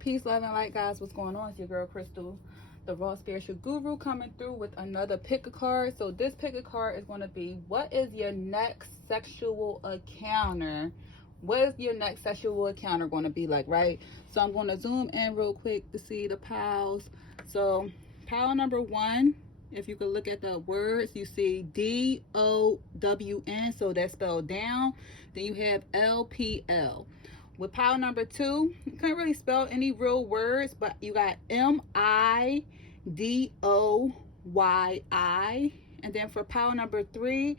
Peace, love, and light, guys. What's going on? It's your girl Crystal, the Raw Spiritual Guru, coming through with another pick a card. So this pick a card is going to be, what is your next sexual encounter? What is your next sexual encounter going to be like, right? So I'm going to zoom in real quick to see the piles. So pile number 1, if you could look at the words, you see DOWN, so that's spelled down. Then you have LPL. With pile number 2, you can't really spell any real words, but you got MIDOYI. And then for pile number 3,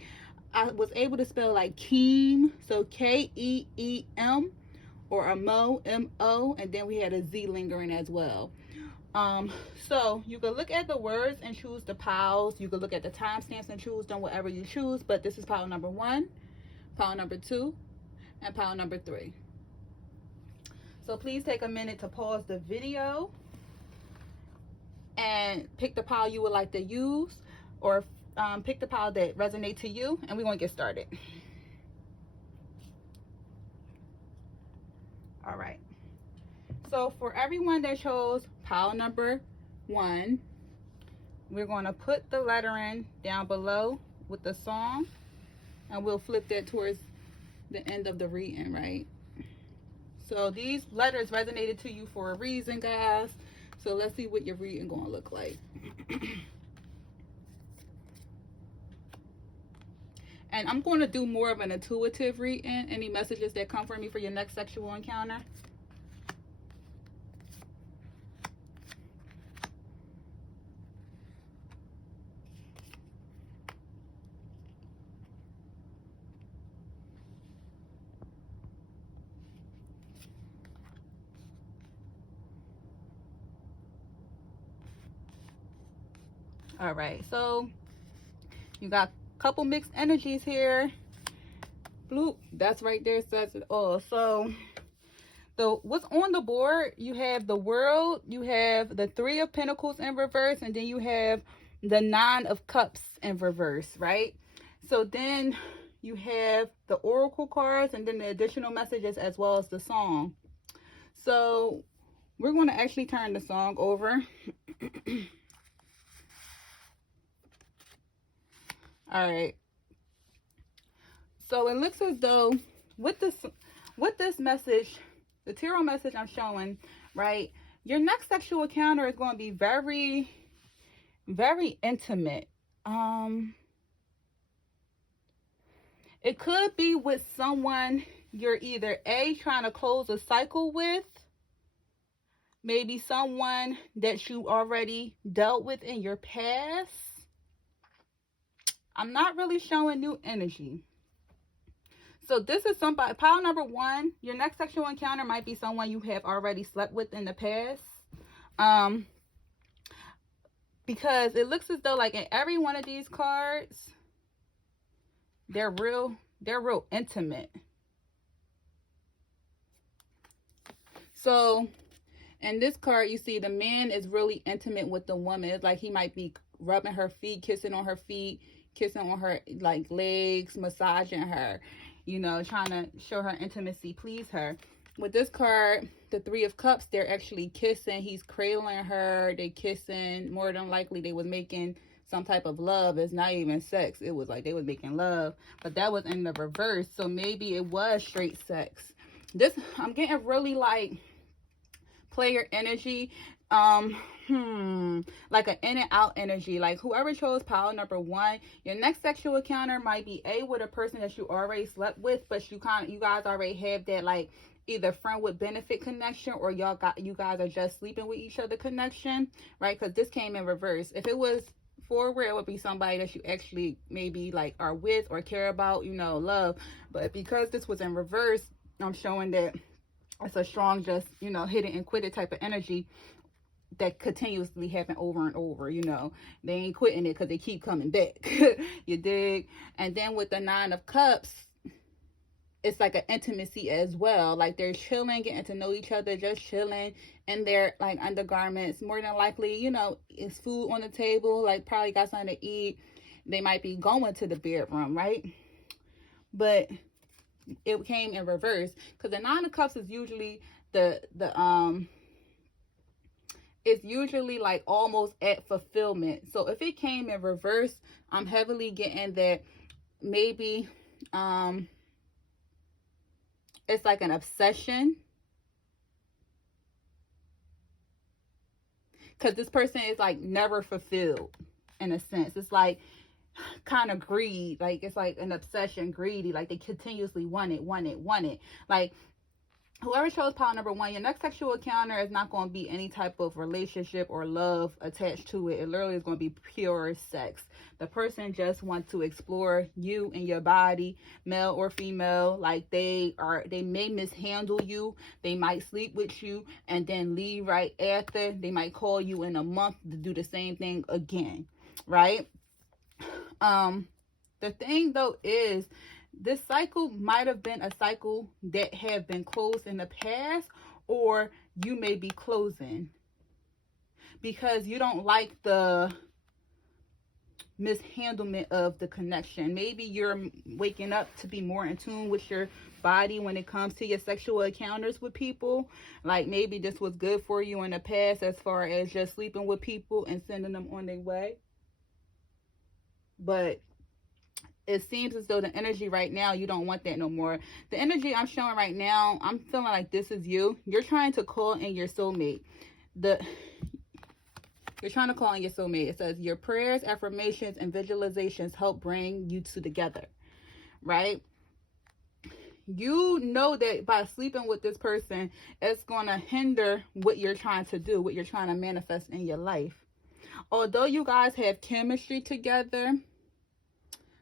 I was able to spell like Keem, so KEEM, or a Mo, MO, and then we had a Z lingering as well. So you can look at the words and choose the piles. You can look at the timestamps and choose them, whatever you choose, but this is pile number 1, pile number 2, and pile number 3. So please take a minute to pause the video and pick the pile you would like to use, or pick the pile that resonates to you, and we're going to get started. All right. So for everyone that chose pile number 1, we're going to put the lettering down below with the song, and we'll flip that towards the end of the reading, right? So these letters resonated to you for a reason, guys. So let's see what your reading going to look like. And I'm going to do more of an intuitive reading. Any messages that come from me for your next sexual encounter? All right, so you got a couple mixed energies here. Bloop, that's right there, says it all. So what's on the board, you have the World, you have the 3 of Pentacles in reverse, and then you have the 9 of Cups in reverse, right? So then you have the Oracle cards, and then the additional messages, as well as the song. So we're going to actually turn the song over. All right. So it looks as though with this message, the tarot message I'm showing, right, your next sexual encounter is going to be very, very intimate. It could be with someone you're either trying to close a cycle with, maybe someone that you already dealt with in your past. I'm not really showing new energy. So this is somebody, pile number 1, your next sexual encounter might be someone you have already slept with in the past. Because it looks as though, like, in every one of these cards, they're real intimate. So in this card, you see the man is really intimate with the woman. It's like he might be rubbing her feet, kissing on her feet, kissing on her like legs, massaging her, you know, trying to show her intimacy, please her. With this card, the 3 of Cups, they're actually kissing. He's cradling her. They kissing. More than likely, they was making some type of love. It's not even sex. It was like they was making love, but that was in the reverse. So maybe it was straight sex. This, I'm getting really like player energy. Like an in and out energy. Like whoever chose pile number 1, your next sexual encounter might be with a person that you already slept with, but you guys already have that like either friend with benefit connection, or you guys are just sleeping with each other connection, right? Because this came in reverse. If it was forward, it would be somebody that you actually maybe like are with or care about, you know, love. But because this was in reverse, I'm showing that it's a strong, just, you know, hit it and quit it type of energy that continuously happen over and over. You know, they ain't quitting it because they keep coming back. You dig? And then with the 9 of Cups, it's like an intimacy as well. Like they're chilling, getting to know each other, just chilling in their like undergarments. More than likely, you know, it's food on the table, like probably got something to eat. They might be going to the bedroom, right? But it came in reverse, because the 9 of Cups is usually the it's usually like almost at fulfillment. So if it came in reverse, I'm heavily getting that maybe it's like an obsession, because this person is like never fulfilled in a sense. It's like kind of greed, like it's like an obsession, greedy, like they continuously want it, want it, want it. Like whoever chose pile number one, your next sexual encounter is not going to be any type of relationship or love attached to it. It literally is going to be pure sex. The person just wants to explore you and your body, male or female. Like they may mishandle you. They might sleep with you and then leave right after. They might call you in a month to do the same thing again, right? The thing though is, this cycle might have been a cycle that have been closed in the past, or you may be closing because you don't like the mishandlement of the connection. Maybe you're waking up to be more in tune with your body when it comes to your sexual encounters with people. Like maybe this was good for you in the past as far as just sleeping with people and sending them on their way. But it seems as though the energy right now, you don't want that no more. The energy I'm showing right now, I'm feeling like this is you. You're trying to call in your soulmate. You're trying to call in your soulmate. It says your prayers, affirmations, and visualizations help bring you two together, right? You know that by sleeping with this person, it's going to hinder what you're trying to do, what you're trying to manifest in your life. Although you guys have chemistry together,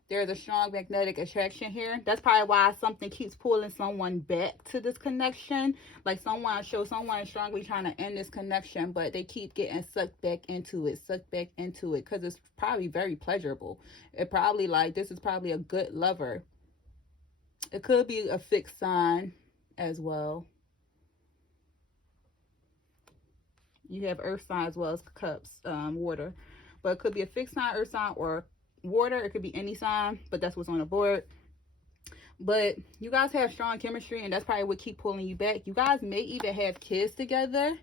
there's a strong magnetic attraction here. That's probably why something keeps pulling someone back to this connection. Like someone strongly trying to end this connection, but they keep getting sucked back into it, because it's probably very pleasurable. It probably like, this is probably a good lover. It could be a fixed sign as well. You have earth sign as well as cups, water. But it could be a fixed sign, earth sign, or water. It could be any sign, but that's what's on the board. But you guys have strong chemistry, and that's probably what keep pulling you back. You guys may even have kids together.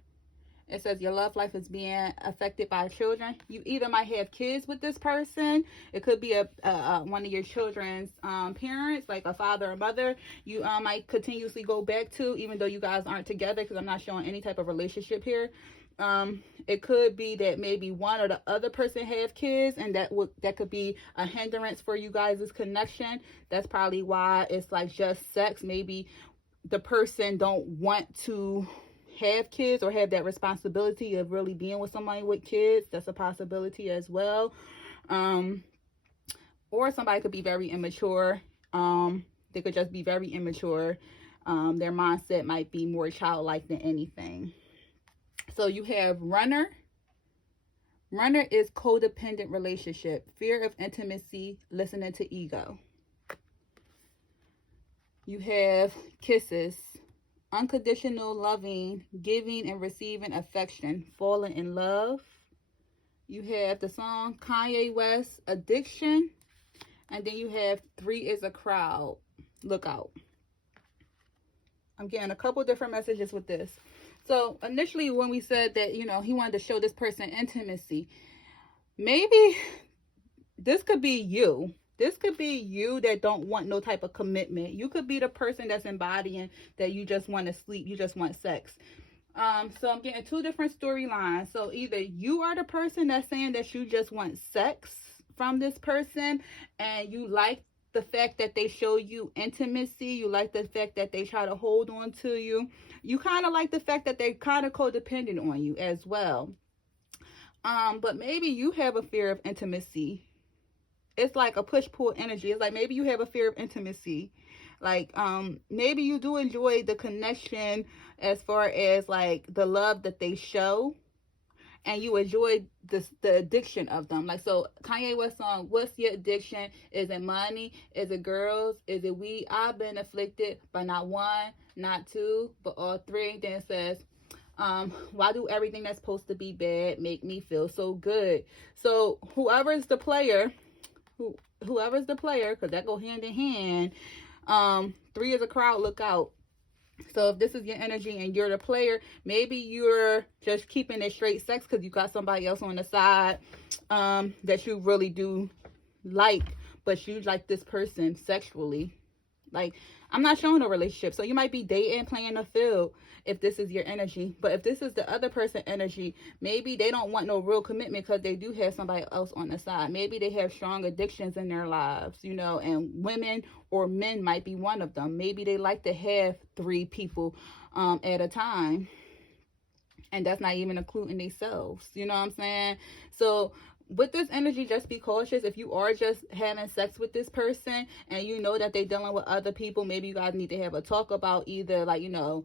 It says your love life is being affected by children. You either might have kids with this person. It could be one of your children's parents, like a father or mother. You might continuously go back to, even though you guys aren't together, because I'm not showing any type of relationship here. It could be that maybe one or the other person have kids, and that could be a hindrance for you guys' connection. That's probably why it's like just sex. Maybe the person don't want to have kids or have that responsibility of really being with somebody with kids. That's a possibility as well. Or somebody could be very immature. They could just be very immature. Their mindset might be more childlike than anything. So you have runner. Runner is codependent relationship, fear of intimacy, listening to ego. You have kisses, unconditional loving, giving and receiving affection, falling in love. You have the song Kanye West, addiction. And then you have 3 is a crowd, look out. I'm getting a couple different messages with this. So initially when we said that, he wanted to show this person intimacy, maybe this could be you. This could be you that don't want no type of commitment. You could be the person that's embodying that you just want to sleep. You just want sex. So I'm getting 2 different storylines. So either you are the person that's saying that you just want sex from this person, and you like the fact that they show you intimacy. You like the fact that they try to hold on to you. You kind of like the fact that they're kind of codependent on you as well. But maybe you have a fear of intimacy. It's like a push-pull energy. It's like maybe you have a fear of intimacy. Like, maybe you do enjoy the connection as far as like the love that they show, and you enjoy the addiction of them. Like, so Kanye West song, what's your addiction? Is it money? Is it girls? Is it weed? I've been afflicted by not 1, not 2, but all 3. Then it says, why do everything that's supposed to be bad make me feel so good? So whoever's the player, because that go hand in hand. 3 is a crowd, look out. So if this is your energy and you're the player, maybe you're just keeping it straight sex because you got somebody else on the side that you really do like, but you like this person sexually. Like, I'm not showing a relationship. So you might be dating, playing a field if this is your energy. But if this is the other person energy, maybe they don't want no real commitment because they do have somebody else on the side. Maybe they have strong addictions in their lives, you know, and women or men might be one of them. Maybe they like to have 3 people at a time. And that's not even including themselves. You know what I'm saying? So with this energy, just be cautious. If you are just having sex with this person and you know that they're dealing with other people, maybe you guys need to have a talk about either, like, you know,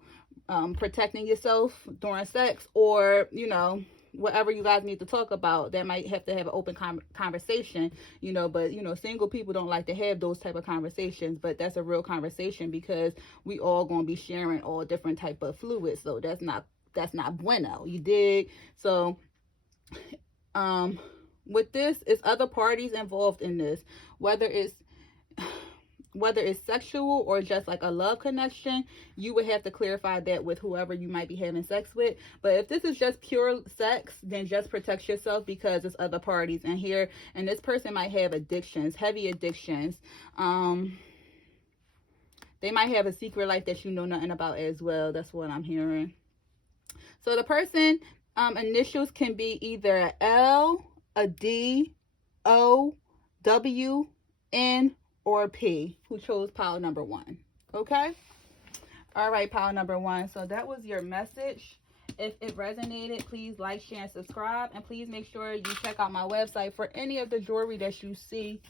protecting yourself during sex, or, you know, whatever you guys need to talk about. That might have to have an open conversation, you know. But, you know, single people don't like to have those type of conversations, but that's a real conversation because we all gonna be sharing all different type of fluids. So that's not bueno, you dig? So with this, it's other parties involved in this, whether it's sexual or just like a love connection. You would have to clarify that with whoever you might be having sex with. But if this is just pure sex, then just protect yourself because it's other parties in here, and this person might have addictions, heavy addictions. They might have a secret life that you know nothing about as well. That's what I'm hearing. So the person initials can be either a L, a D, O, W, N, or P, who chose pile number 1. Okay? All right, pile number 1. So that was your message. If it resonated, please like, share, and subscribe. And please make sure you check out my website for any of the jewelry that you see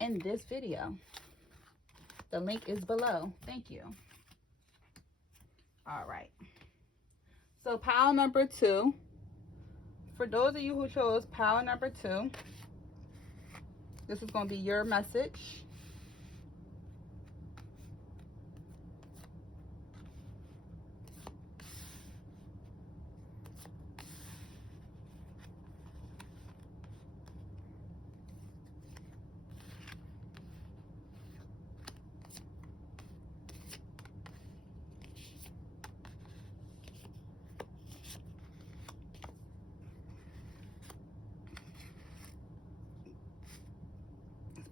in this video. The link is below. Thank you. All right. So pile number 2, for those of you who chose pile number 2, this is going to be your message.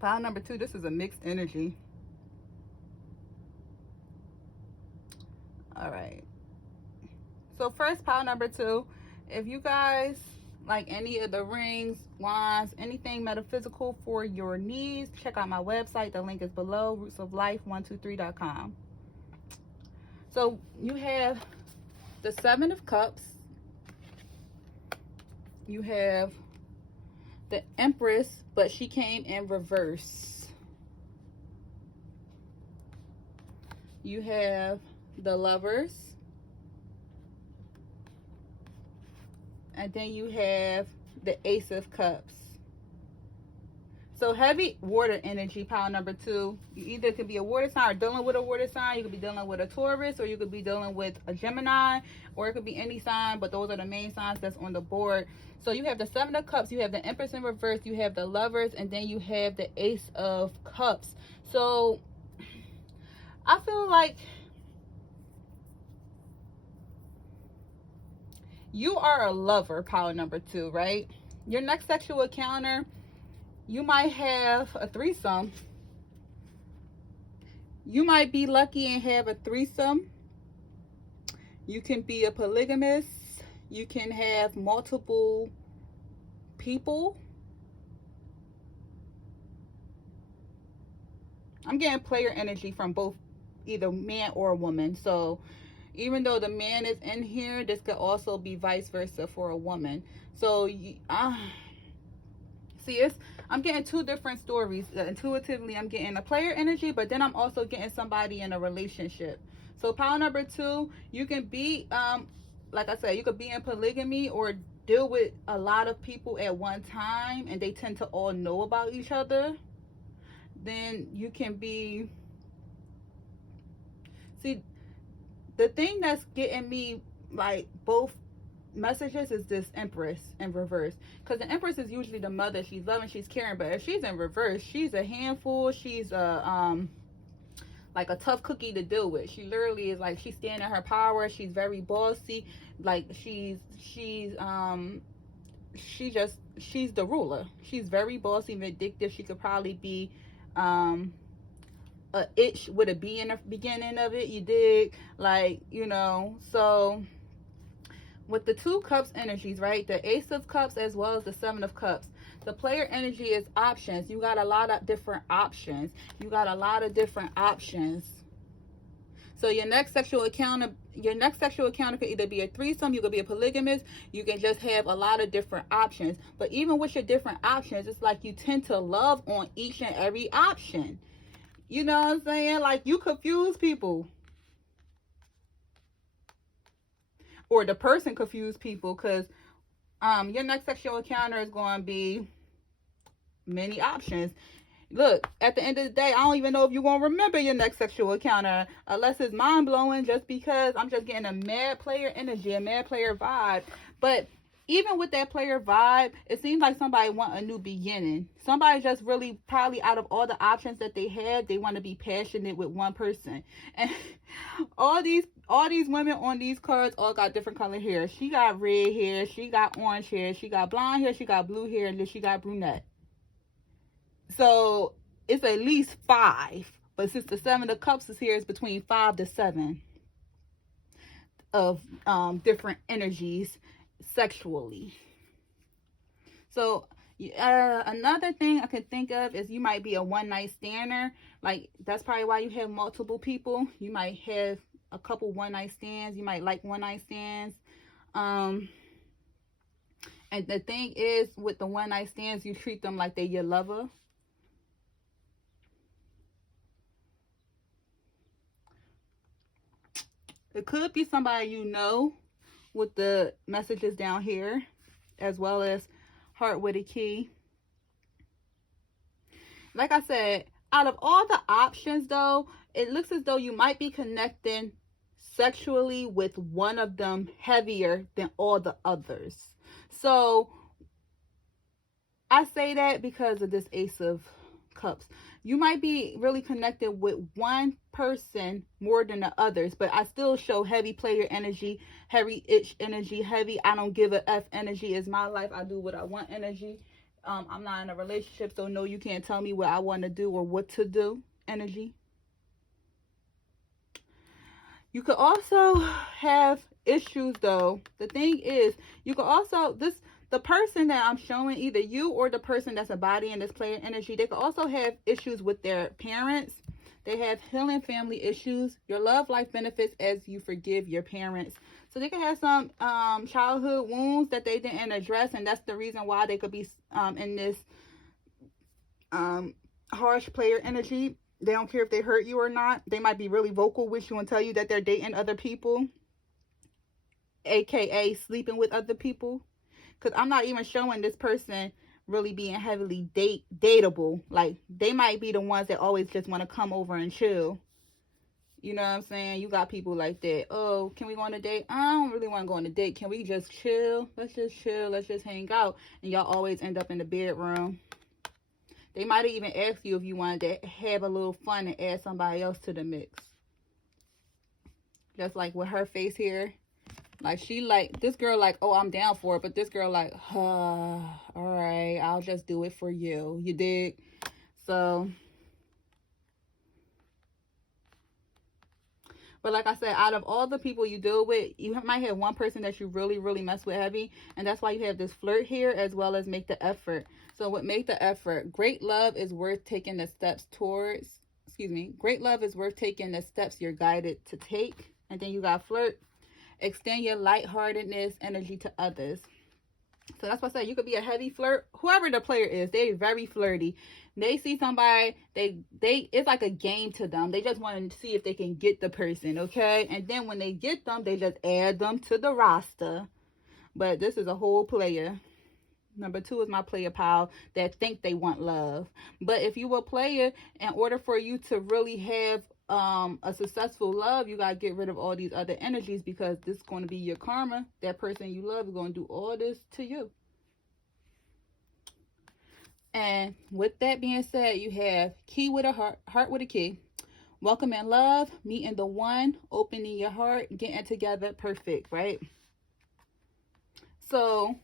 Pile number 2, this is a mixed energy. All right. So first, pile number 2, if you guys like any of the rings, wands, anything metaphysical for your needs, check out my website. The link is below, rootsoflife123.com. So you have the 7 of Cups. You have the Empress, but she came in reverse. You have the Lovers. And then you have the Ace of Cups. So heavy water energy, pile number 2. You either could be a water sign or dealing with a water sign. You could be dealing with a Taurus, or you could be dealing with a Gemini, or it could be any sign, but those are the main signs that's on the board. So you have the 7 of Cups, you have the Empress in reverse, you have the Lovers, and then you have the Ace of Cups. So I feel like you are a lover, pile number 2, right? Your next sexual encounter, you might have a threesome. You might be lucky and have a threesome. You can be a polygamist. You can have multiple people. I'm getting player energy from both, either man or woman. So even though the man is in here, this could also be vice versa for a woman. So see, I'm getting 2 different stories. Intuitively, I'm getting a player energy, but then I'm also getting somebody in a relationship. So pile number 2, you can be, like I said, you could be in polygamy or deal with a lot of people at one time, and they tend to all know about each other. Then you can be, see, the thing that's getting me like both messages is this Empress in reverse, because the Empress is usually the mother. She's loving, she's caring, but if she's in reverse, she's a handful. She's a like a tough cookie to deal with. She literally is like, she's standing in her power. She's very bossy. Like she's the ruler. She's very bossy, vindictive. She could probably be a itch with a B in the beginning of it, you dig? Like, you know, so with the 2 cups energies, right? The Ace of Cups as well as the 7 of Cups. The player energy is options. You got a lot of different options. So your next sexual encounter could either be a threesome, you could be a polygamist, you can just have a lot of different options. But even with your different options, it's like you tend to love on each and every option. You know what I'm saying? Like, you confuse people. Or the person confused people, because your next sexual encounter is going to be many options. Look, at the end of the day, I don't even know if you're going to remember your next sexual encounter unless it's mind-blowing, just because I'm just getting a mad player energy, a mad player vibe. But even with that player vibe, it seems like somebody want a new beginning. Somebody just really, probably out of all the options that they had, they want to be passionate with one person. And all these women on these cards all got different color hair. She got red hair, she got orange hair, she got blonde hair, she got blue hair, and then she got brunette. So it's at least 5. But since the 7 of Cups is here, it's between 5 to 7 of different energies sexually. So another thing I could think of is you might be a one-night stander. Like, that's probably why you have multiple people. You might have a couple one-night stands. You might like one-night stands. And the thing is, with the one-night stands, you treat them like they're your lover. It could be somebody you know, with the messages down here, as well as heart with a key. Like I said, out of all the options though, it looks as though you might be connecting sexually with one of them heavier than all the others. So I say that because of this Ace of Cups. You might be really connected with one person more than the others, but I still show heavy player energy, heavy itch energy, heavy I don't give a F energy. Is my life, I do what I want energy. I'm not in a relationship, so no, you can't tell me what I want to do or what to do energy. You could also have issues though. The thing is, you could also, the person that I'm showing, either you or the person that's embodying this player energy, they could also have issues with their parents. They have healing family issues. Your love life benefits as you forgive your parents. So they could have some childhood wounds that they didn't address, and that's the reason why they could be in this harsh player energy. They don't care if they hurt you or not. They might be really vocal with you and tell you that they're dating other people, aka sleeping with other people. Because I'm not even showing this person really being heavily dateable. Like, they might be the ones that always just want to come over and chill. You know what I'm saying? You got people like that. Oh, can we go on a date? I don't really want to go on a date. Can we just chill? Let's just chill. Let's just hang out. And y'all always end up in the bedroom. They might have even asked you if you wanted to have a little fun and add somebody else to the mix. Just like with her face here. Like, she like, this girl like, oh, I'm down for it. But this girl like, all right, I'll just do it for you. You dig? So, but like I said, out of all the people you deal with, you might have one person that you really, really mess with heavy. And that's why you have this flirt here, as well as make the effort. So with make the effort, great love is worth taking the steps towards, great love is worth taking the steps you're guided to take. And then you got flirt. Extend your lightheartedness energy to others. So that's why I said you could be a heavy flirt. Whoever the player is, they're very flirty. They see somebody, they it's like a game to them. They just want to see if they can get the person, okay? And then when they get them, they just add them to the roster. But this is a whole player. Number 2 is my player pile that think they want love. But if you were a player, in order for you to really have a successful love, you got to get rid of all these other energies, because this is going to be your karma. That person you love is going to do all this to you. And with that being said, you have key with a heart with a key, welcome and love, meeting the one, opening your heart, getting together, perfect, right? So,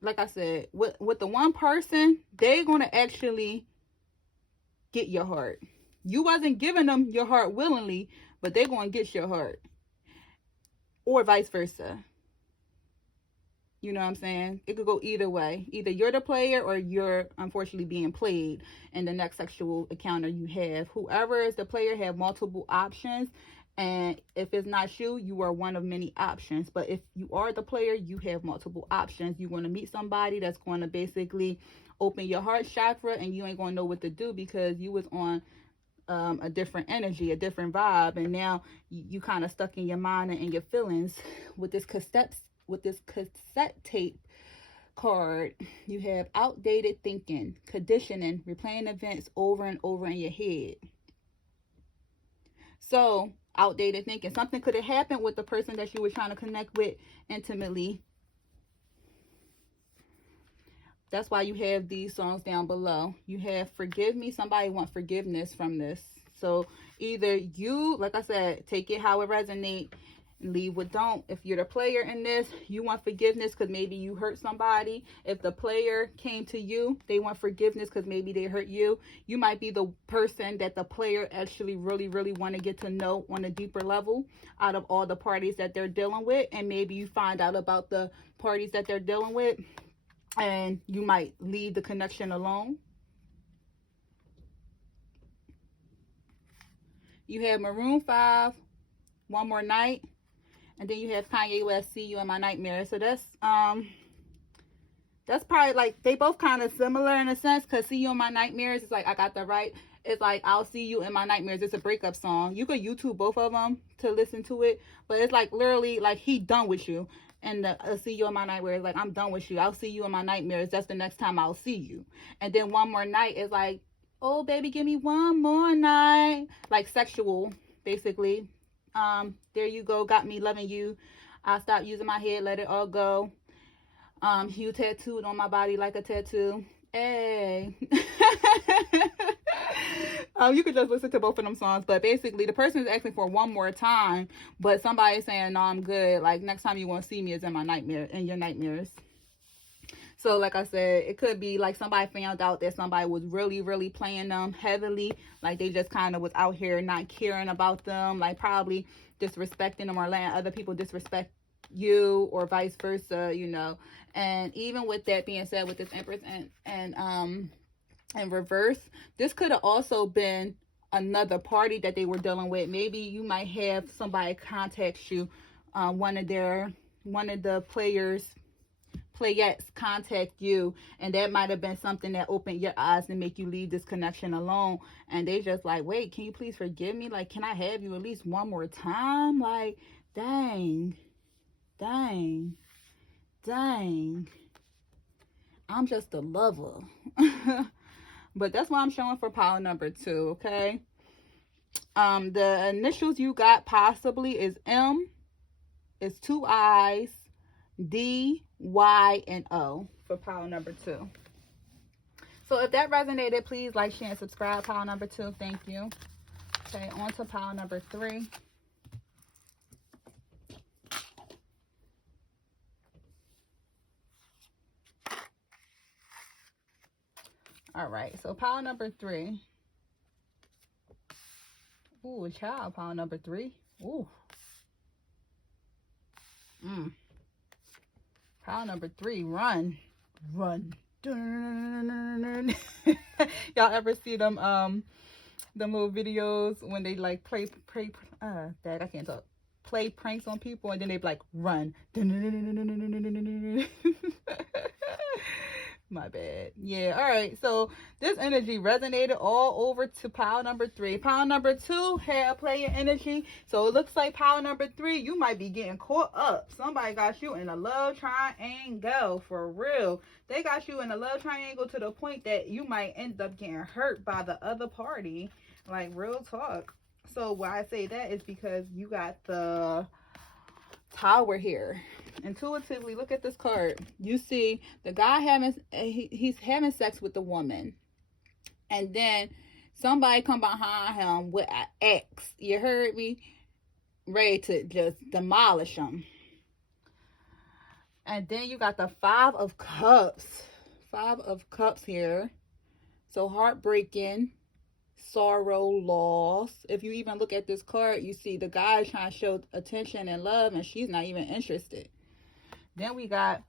like I said, with the one person, they're going to actually get your heart. You wasn't giving them your heart willingly, but they're going to get your heart. Or vice versa. You know what I'm saying? It could go either way. Either you're the player or you're unfortunately being played in the next sexual encounter you have. Whoever is the player have multiple options. And if it's not you, you are one of many options. But if you are the player, you have multiple options. You're going to meet somebody that's going to basically open your heart chakra, and you ain't going to know what to do because you was on a different energy, a different vibe. And now you kind of stuck in your mind and in your feelings with this cassette tape card. You have outdated thinking, conditioning, replaying events over and over in your head. So outdated thinking, something could have happened with the person that you were trying to connect with intimately. That's why you have these songs down below. You have forgive me. Somebody want forgiveness from this. So either you, like I said, take it how it resonates, leave what don't. If you're the player in this, you want forgiveness because maybe you hurt somebody. If the player came to you, they want forgiveness because maybe they hurt you. You might be the person that the player actually really want to get to know on a deeper level out of all the parties that they're dealing with. And maybe you find out about the parties that they're dealing with, and you might leave the connection alone. You have Maroon 5, One More Night. And then you have Kanye West, See You in My Nightmares. So that's probably like, they both kind of similar in a sense, because See You in My Nightmares is like, I got that right. It's like, I'll see you in my nightmares. It's a breakup song. You could YouTube both of them to listen to it. But it's like literally like he done with you. And the See You in My Nightmares, like, I'm done with you. I'll see you in my nightmares. That's the next time I'll see you. And then One More Night is like, oh, baby, give me one more night. Like sexual, basically. There you go, got me loving you. I stopped using my head, let it all go. You tattooed on my body like a tattoo. Hey. You could just listen to both of them songs, but basically the person is asking for one more time, but somebody's saying, no, I'm good. Like, next time you want to see me is in my nightmare, in your nightmares. So like I said, it could be like somebody found out that somebody was really playing them heavily. Like they just kind of was out here not caring about them, like probably disrespecting them or letting other people disrespect you or vice versa, you know. And even with that being said, with this Empress and reverse, this could have also been another party that they were dealing with. Maybe you might have somebody contact you, one of the playettes contact you, and that might have been something that opened your eyes and make you leave this connection alone. And they just like, wait, can you please forgive me? Like, can I have you at least one more time? Like, dang, I'm just a lover. But that's what I'm showing for pile number 2. Okay, the initials you got possibly is M, is 2 I's, D, Y, and O for pile number 2. So if that resonated, please like, share, and subscribe. Pile number 2, thank you. Okay, on to pile number 3. All right, so pile number 3. Ooh, child, pile number 3. Ooh. Pile number 3, run. Y'all ever see them little videos when they like play Dad, I can't talk. Play pranks on people, and then they be like, run. My bad. Yeah, all right. So this energy resonated all over to pile number 3. Pile number 2 had a player energy. So it looks like pile number 3, you might be getting caught up. Somebody got you in a love triangle, for real. They got you in a love triangle to the point that you might end up getting hurt by the other party. Like, real talk. So why I say that is because you got the Tower here. Intuitively, look at this card. You see the guy he's having sex with the woman, and then Somebody come behind him with an axe. You heard me? Ready to just demolish him. And then you got the Five of Cups. Five of Cups here. So heartbreaking, sorrow, loss. If you even look at this card, you see the guy trying to show attention and love, and she's not even interested. Then we got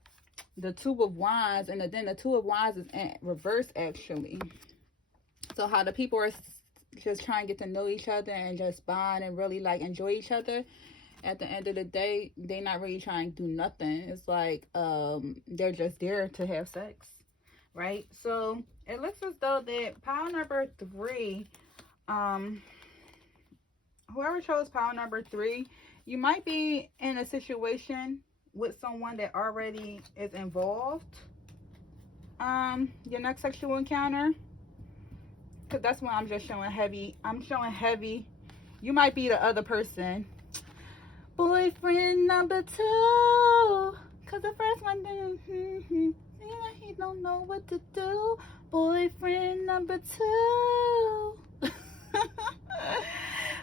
the Two of Wands, and then the Two of Wands is in reverse, actually. So how the people are just trying to get to know each other and just bond and really like enjoy each other. At the end of the day, they're not really trying to do nothing. It's like they're just there to have sex, right? So it looks as though that pile number 3, whoever chose pile number 3, you might be in a situation with someone that already is involved. Your next sexual encounter, because that's when I'm just showing heavy. I'm showing heavy. You might be the other person. Boyfriend number 2, because the first one didn't, he don't know what to do. Boyfriend number 2.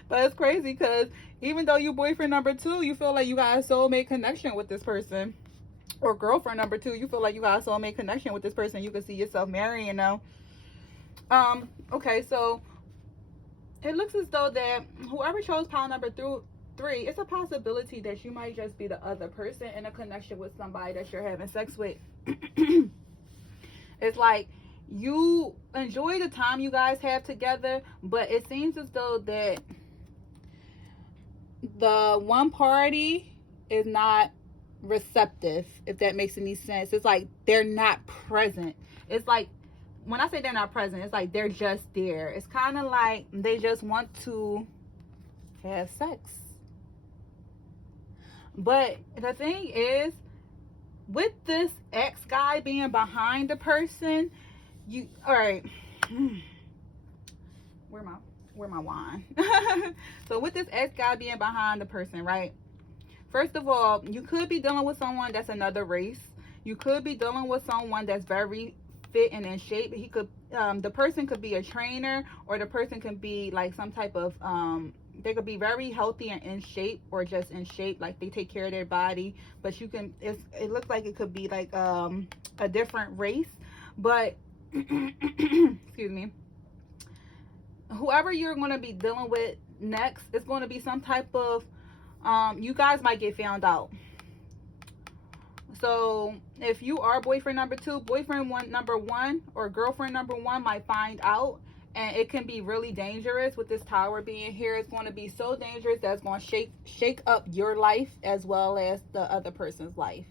But it's crazy because even though you boyfriend number 2, you feel like you got a soulmate connection with this person. Or girlfriend number 2, you feel like you got a soulmate connection with this person. You can see yourself marrying them. Okay, so it looks as though that whoever chose pile number 3, it's a possibility that you might just be the other person in a connection with somebody that you're having sex with. It's like you enjoy the time you guys have together, but it seems as though that the one party is not receptive, if that makes any sense. It's like they're not present. It's like, when I say they're not present, it's like they're just there. It's kind of like they just want to have sex. But the thing is, with this ex guy being behind the person, you, all right, where my wine? So with this ex guy being behind the person, right? First of all, you could be dealing with someone that's another race. You could be dealing with someone that's very fit and in shape. He could, the person could be a trainer, or the person could be like some type of, they could be very healthy and in shape, or just in shape, like they take care of their body. But you can, it looks like it could be like a different race. But excuse me, whoever you're going to be dealing with next is going to be some type of, you guys might get found out. So if you are boyfriend number 2, number 1 or girlfriend number 1 might find out, and it can be really dangerous. With this Tower being here, it's going to be so dangerous that's going to shake up your life as well as the other person's life.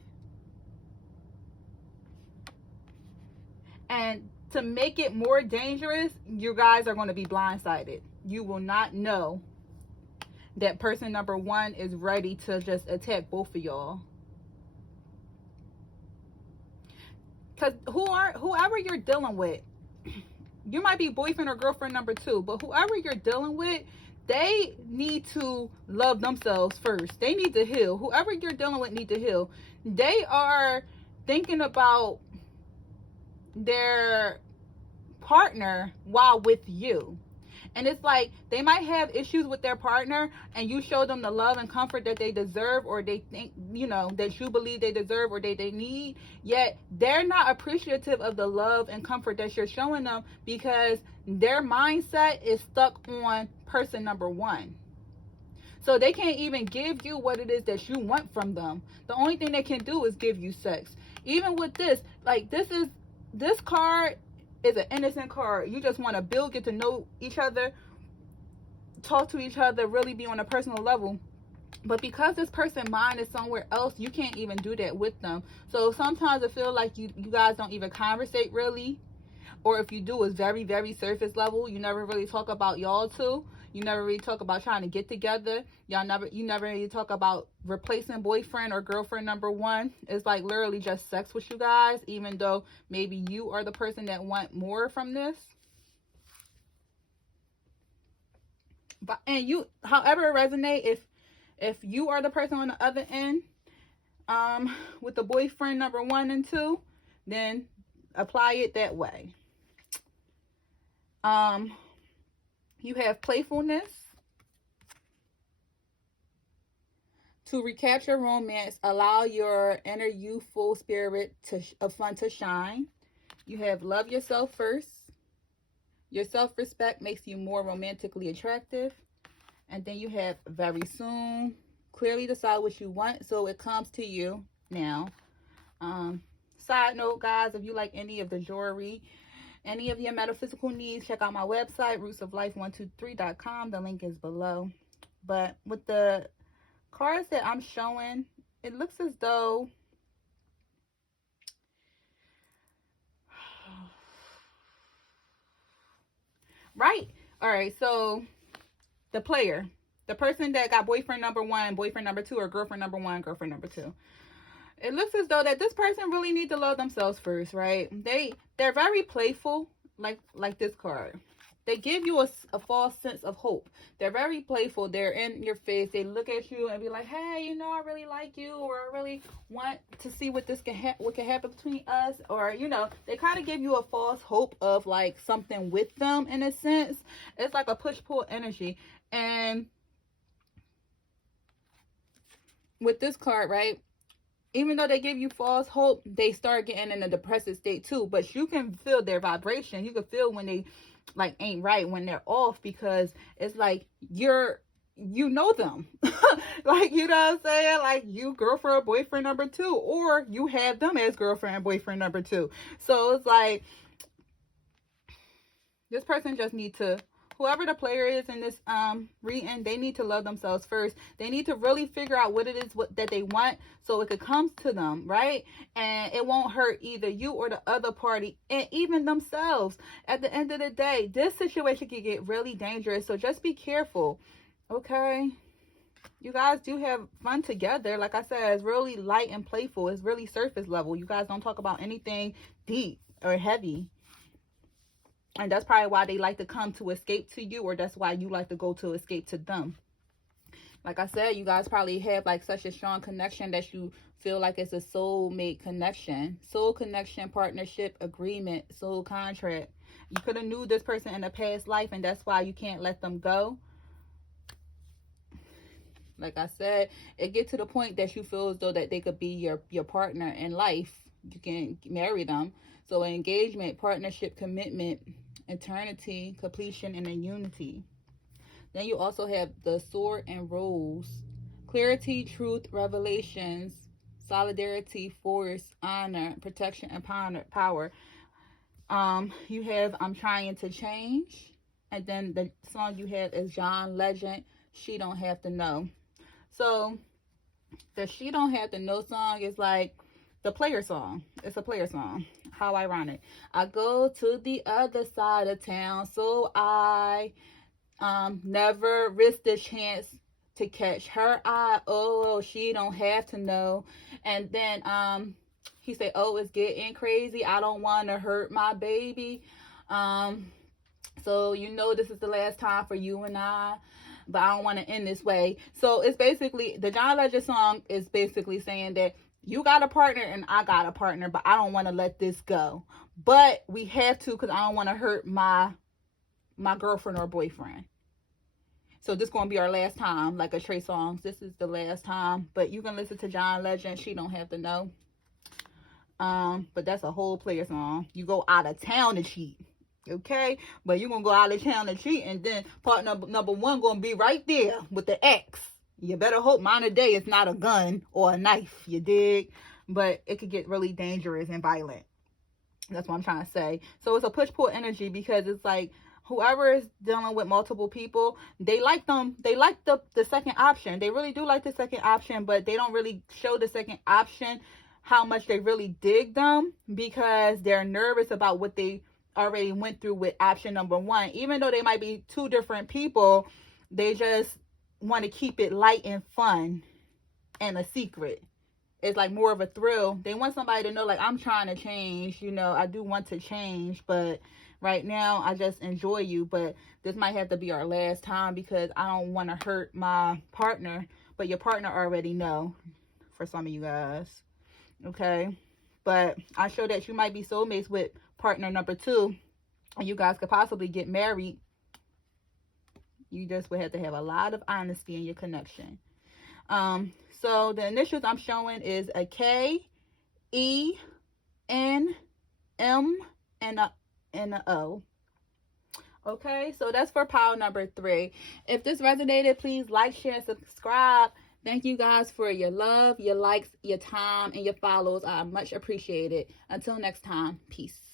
And to make it more dangerous, you guys are going to be blindsided. You will not know that person number 1 is ready to just attack both of y'all. Because whoever you're dealing with, you might be boyfriend or girlfriend number 2, but whoever you're dealing with, they need to love themselves first. They need to heal. Whoever you're dealing with need to heal. They are thinking about their partner while with you. And it's like they might have issues with their partner, and you show them the love and comfort that they deserve, or they think, you know, that you believe they deserve, or they need, yet they're not appreciative of the love and comfort that you're showing them, because their mindset is stuck on person number 1. So they can't even give you what it is that you want from them. The only thing they can do is give you sex. Even with this, like this card is an innocent card. You just want to build, get to know each other, talk to each other, really be on a personal level. But because this person's mind is somewhere else, you can't even do that with them. So sometimes I feel like you guys don't even conversate really. Or if you do, it's very, very surface level. You never really talk about y'all two. You never really talk about trying to get together. You never really talk about replacing boyfriend or girlfriend number 1. It's like literally just sex with you guys, even though maybe you are the person that want more from this. But, and you, however it resonates, if you are the person on the other end, with the boyfriend number 1 and 2, then apply it that way. You have playfulness. To recapture romance, allow your inner youthful spirit of fun to shine. You have love yourself first. Your self-respect makes you more romantically attractive. And then you have very soon. Clearly decide what you want so it comes to you now. Side note, guys, if you like any of the jewelry, any of your metaphysical needs, check out my website, rootsoflife123.com. The link is below. But with the cards that I'm showing, it looks as though right. All right, so the player, the person that got boyfriend number one, boyfriend number two, or girlfriend number one, girlfriend number two. It looks as though that this person really needs to love themselves first, right? They're very playful, like this card. They give you a false sense of hope. They're very playful. They're in your face. They look at you and be like, hey, you know, I really like you, or I really want to see what what can happen between us, or, you know, they kind of give you a false hope of like something with them in a sense. It's like a push-pull energy. And with this card, right, even though they give you false hope, they start getting in a depressive state too. But you can feel their vibration. You can feel when they like ain't right, when they're off, because it's like you know them. Like, you know what I'm saying? Like, you girlfriend or boyfriend number two, or you have them as girlfriend and boyfriend number two. So it's like this person just need to, whoever the player is in this reading, they need to love themselves first. They need to really figure out what it is that they want, so it could come to them, right? And it won't hurt either you or the other party, and even themselves. At the end of the day, this situation can get really dangerous, so just be careful, okay? You guys do have fun together. Like I said, it's really light and playful. It's really surface level. You guys don't talk about anything deep or heavy. And that's probably why they like to come to escape to you, or that's why you like to go to escape to them. Like I said, you guys probably have like such a strong connection that you feel like it's a soulmate connection. Soul connection, partnership, agreement, soul contract. You could have knew this person in a past life, and that's why you can't let them go. Like I said, it gets to the point that you feel as though that they could be your partner in life. You can marry them. So engagement, partnership, commitment, eternity, completion, and a unity. Then you also have the sword and rose. Clarity, truth, revelations, solidarity, force, honor, protection, and power. You have I'm trying to change. And then the song you have is John Legend, She Don't Have to Know. So the She Don't Have to Know song is like the player song. It's a player song. How ironic. I go to the other side of town, so I never risk the chance to catch her eye. Oh, she don't have to know. And then he said, oh, it's getting crazy. I don't want to hurt my baby. So you know this is the last time for you and I, but I don't want to end this way. So it's basically, the John Legend song is basically saying that you got a partner and I got a partner, but I don't want to let this go. But we have to, because I don't want to hurt my girlfriend or boyfriend. So this going to be our last time, like a Trey Songz. This is the last time. But you can listen to John Legend, She Don't Have to Know. But that's a whole player song. You go out of town to cheat. Okay? But you're going to go out of town to cheat, and then partner number one going to be right there with the X. You better hope mine today is not a gun or a knife, you dig? But it could get really dangerous and violent. That's what I'm trying to say. So it's a push-pull energy, because it's like whoever is dealing with multiple people, they like them. They like the second option. They really do like the second option, but they don't really show the second option how much they really dig them, because they're nervous about what they already went through with option number one. Even though they might be two different people, they just want to keep it light and fun and a secret. It's like more of a thrill. They want somebody to know, like, I'm trying to change, you know, I do want to change, but right now I just enjoy you. But this might have to be our last time, because I don't want to hurt my partner. But your partner already know, for some of you guys. Okay? But I show that you might be soulmates with partner number two, and you guys could possibly get married You just would have to have a lot of honesty in your connection. So the initials I'm showing is a K, E, N, M, and a O. Okay, so that's for pile number 3. If this resonated, please like, share, and subscribe. Thank you guys for your love, your likes, your time, and your follows. I much appreciate it. Until next time, peace.